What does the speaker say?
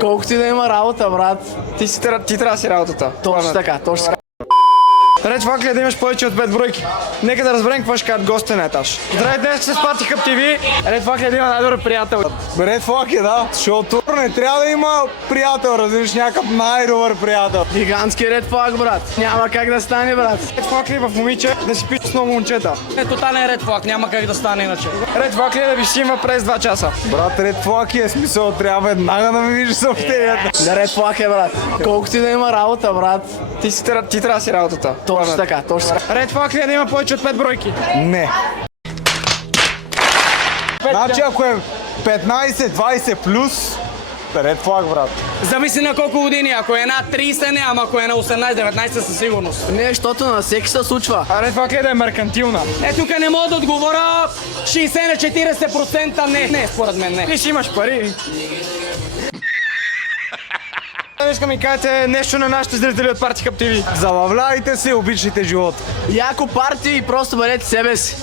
Колко ти да има работа, брат? Ти трябва да си работата. Точно така, точно така. Ред факт ли е да имаш повече от 5 бройки? Нека да разберем какво ще кажат гостите на етаж. Здравей, днес с Party Hub TV. Ред факт ли е да има най-добър приятел? Ред флаг е, да. Защото не трябва да има приятел, разбираш, някакъв най-добър приятел. Гигантски ред флаг, брат. Няма как да стане, брат. Ред факт ли е в момиче да си пише с много момчета? Е тотален ред флаг, няма как да стане иначе. Ред факт ли е да висима през 2 часа? Брат, ред флаг е смисъл, трябва веднага да ми видиш съобщенията. Да, ред флаг е, брат. Колко ти да има работа, брат? Ти трябва да си работата. Точно така, точно така. Ред факт ли е да има повече от 5 бройки? Не. Значи ако е 15-20 плюс, ред флаг, брат. Зависи на колко години, ако е над 30 не, ама ако е на 18-19 със сигурност. Не, защото на всеки се случва. А ред факт ли е да е меркантилна? Е, тук не мога да отговоря 60 на 40% не, според мен не. Ти си имаш пари. Искам ми кажете нещо на нашите зрители от Party Hub TV. Забавляйте се, обичайте живота. Яко парти и просто бъдете себе си.